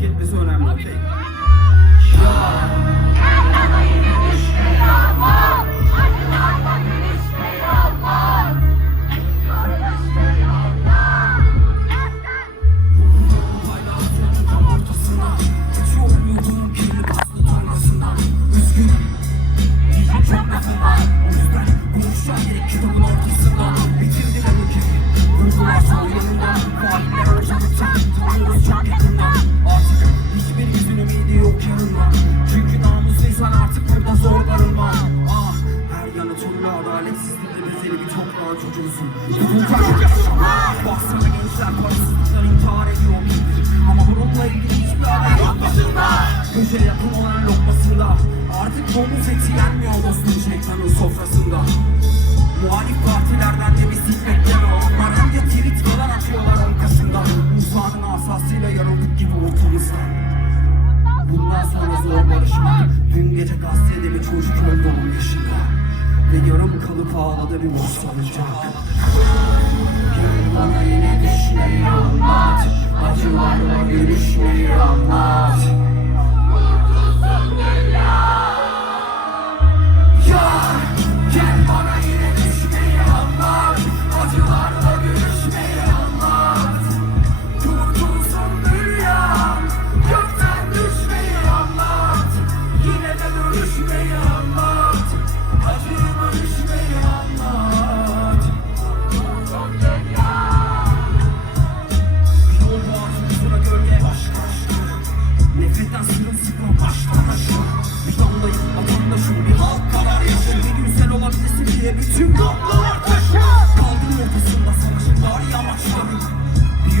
eşlik etmesi önemli. okey? Çocuğusun. Taşı Baksana gençler parasızlıktan intihar ediyor bildir Ama bununla ilgili hiçbir haber yok. Başında Köşe yakın olan lokmasında. Artık domuz eti yenmiyor dostum şeytanın sofrasında. Muhalif partilerden de bir sik bekleme Onlar önce tweet falan atıyorlar on Kasım'da Musa'nın asasıyla yarıldık gibi ortamızda. Bundan sonra zor barışmak. Dün gece gazetede bir çocuk öldü 10 yaşında Ve yarım kalıp ağladı bir salıncak Gel bana yine düşmeyi anlat. Acılarla görüşmeyi anlat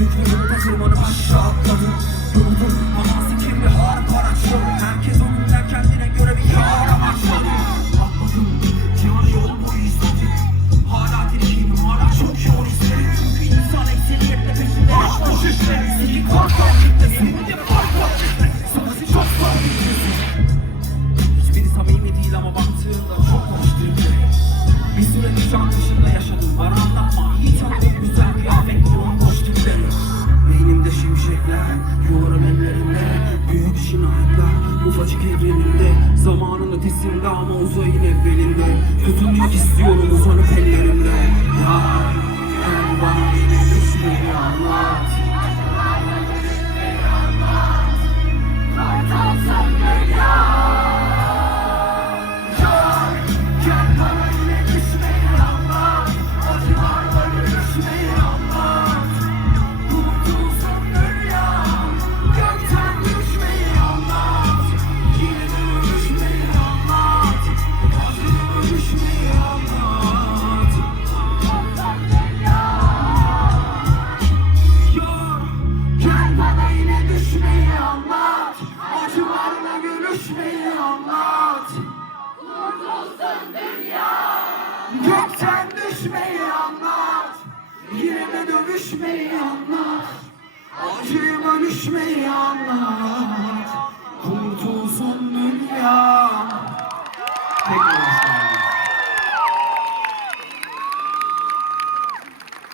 Bir yolda tırmanıp aşağı atladım. Durdum ama kirli harp araçlı Herkes onunla Büyük cinayetler Ufacık evrenimde Zamanın ötesinde ama uzayın evvelinde Tutunmak istiyorum uzanıp ellerimde dövüşmeyi anlat Acıyı bölüşmeyi anlat Kurtulsun dünya. Tekrar